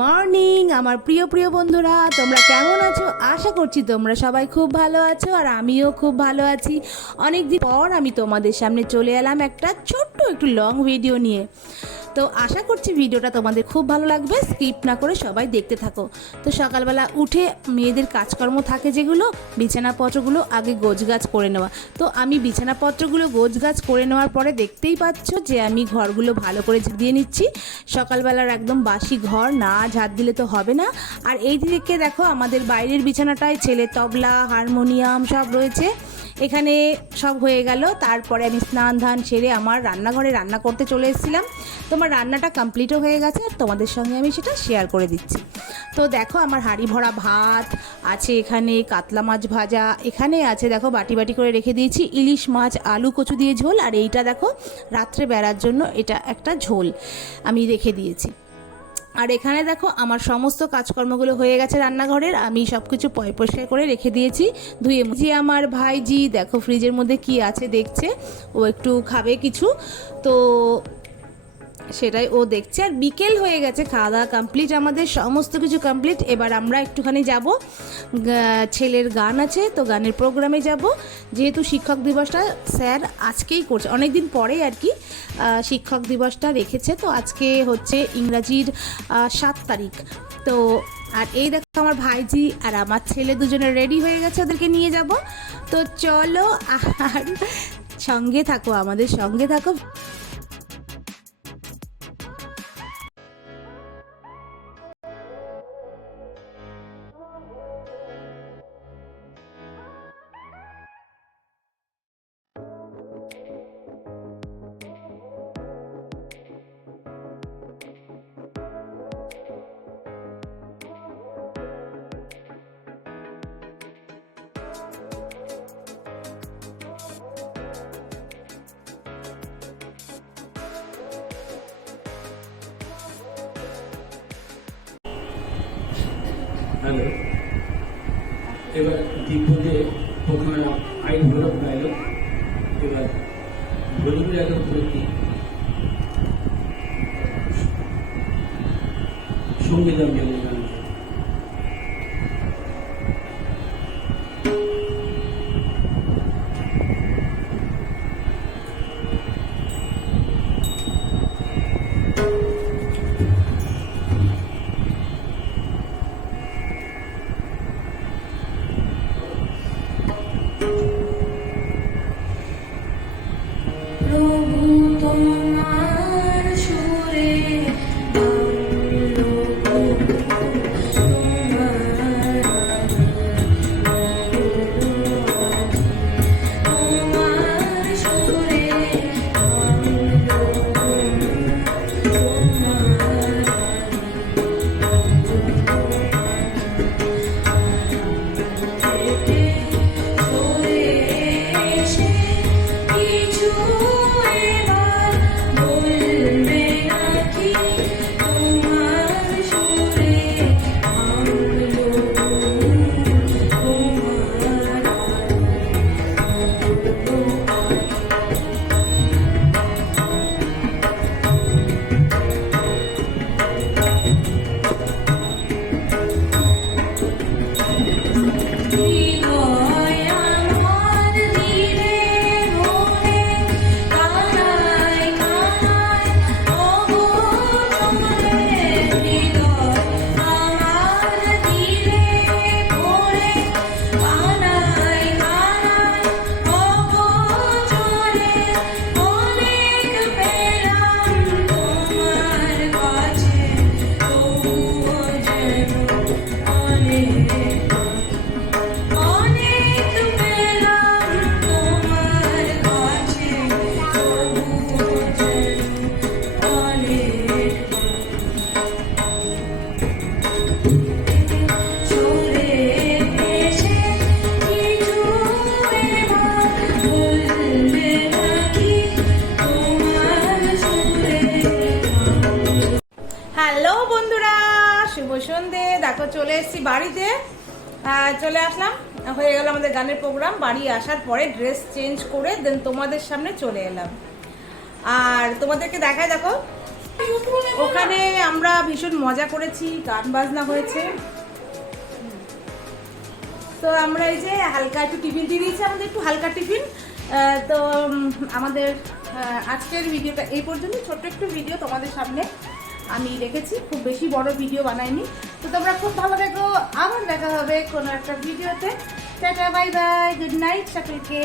Morning আমার প্রিয় প্রিয় বন্ধুরা, তোমরা কেমন আছো? আশা করছি তোমরা সবাই খুব ভালো আছো, আর আমিও খুব ভালো আছি। অনেক দিন পর আমি তোমাদের সামনে চলে এলাম একটা ছোট্ট একটু লং ভিডিও নিয়ে। তো আশা করছি ভিডিওটা তোমাদের খুব ভালো লাগবে, স্কিপ না করে সবাই দেখতে থাকো। তো সকালবেলা উঠে মেয়েদের কাজকর্ম থাকে যেগুলো, বিছানাপত্রগুলো আগে গোছগাছ করে নেওয়া। তো আমি বিছানাপত্রগুলো গোছগাছ করে নেওয়ার পরে দেখতেই পাচ্ছ যে আমি ঘরগুলো ভালো করে ঝাড় দিয়ে নিচ্ছি। সকালবেলার একদম বাসি ঘর না ঝাড় দিলে তো হবে না। আর এই দিকে দেখো আমাদের বাইরের বিছানাটায় ছেলে তবলা, হারমোনিয়াম সব রয়েছে, এখানে সব হয়ে গেল। তারপরে আমি স্নান ধান সেরে আমার রান্নাঘরে রান্না করতে চলে এসেছিলাম। তোমার রান্নাটা কমপ্লিটও হয়ে গেছে, আর তোমাদের সঙ্গে আমি সেটা শেয়ার করে দিচ্ছি। তো দেখো আমার হাঁড়ি ভরা ভাত আছে, এখানে কাতলা মাছ ভাজা, এখানে আছে দেখো বাটি বাটি করে রেখে দিয়েছি ইলিশ মাছ আলু কচু দিয়ে ঝোল, আর এইটা দেখো রাত্রে বেড়ার জন্য এটা একটা ঝোল আমি রেখে দিয়েছি। আর এখানে দেখো আমার সমস্ত কাজকর্মগুলো হয়ে গেছে রান্নাঘরের, আমি সব কিছু পরিষ্কার করে রেখে দিয়েছি ধুয়ে মুছে। আমার ভাইজি দেখো ফ্রিজের মধ্যে কি আছে দেখছে, ও একটু খাবে কিছু, তো সেটাই ও দেখছে। আর বিকেল হয়ে গেছে, খাওয়া দাওয়া কমপ্লিট, আমাদের সমস্ত কিছু কমপ্লিট। এবার আমরা একটুখানি যাব, ছেলের গান আছে তো গানের প্রোগ্রামে যাব। যেহেতু শিক্ষক দিবসটা স্যার আজকেই করছে, অনেক দিন পরে আর কি শিক্ষক দিবসটা রেখেছে, তো আজকে হচ্ছে ইংরাজির 7 তারিখ। তো আর এই দেখো আমার ভাইজি আর আমার ছেলে দুজনে রেডি হয়ে গেছে, ওদেরকে নিয়ে যাব। তো চলো আর সঙ্গে থাকো, আমাদের সঙ্গে থাকো। হ্যালো, এবার দিব্যতে প্রথমে আইন ভৈরব গাইল, এবার ভৈরবের একদম কি সংবিধান গেল গান। হ্যালো বন্ধুরা, শুভ সন্ধে। দেখো চলে এসেছি বাড়িতে, চলে আসলাম, হয়ে গেল আমাদের গানের প্রোগ্রাম। বাড়ি আসার পরে ড্রেস চেঞ্জ করে দেন তোমাদের সামনে চলে এলাম। আর তোমাদেরকে দেখায়, দেখো ওখানে আমরা ভীষণ মজা করেছি, গান বাজনা হয়েছে। তো আমরা এই যে হালকা একটু টিফিন দিয়ে দিয়েছি, আমাদের একটু হালকা টিফিন। তো আমাদের আজকের ভিডিওটা এই পর্যন্ত, ছোট্ট একটু ভিডিও তোমাদের সামনে আমি রেখেছি, খুব বেশি বড় ভিডিও বানাইনি। তো তোমরা খুব ভালো থেকো, আবার দেখা হবে কোনো একটা ভিডিওতে। Tata, bye bye, good night সকলকে।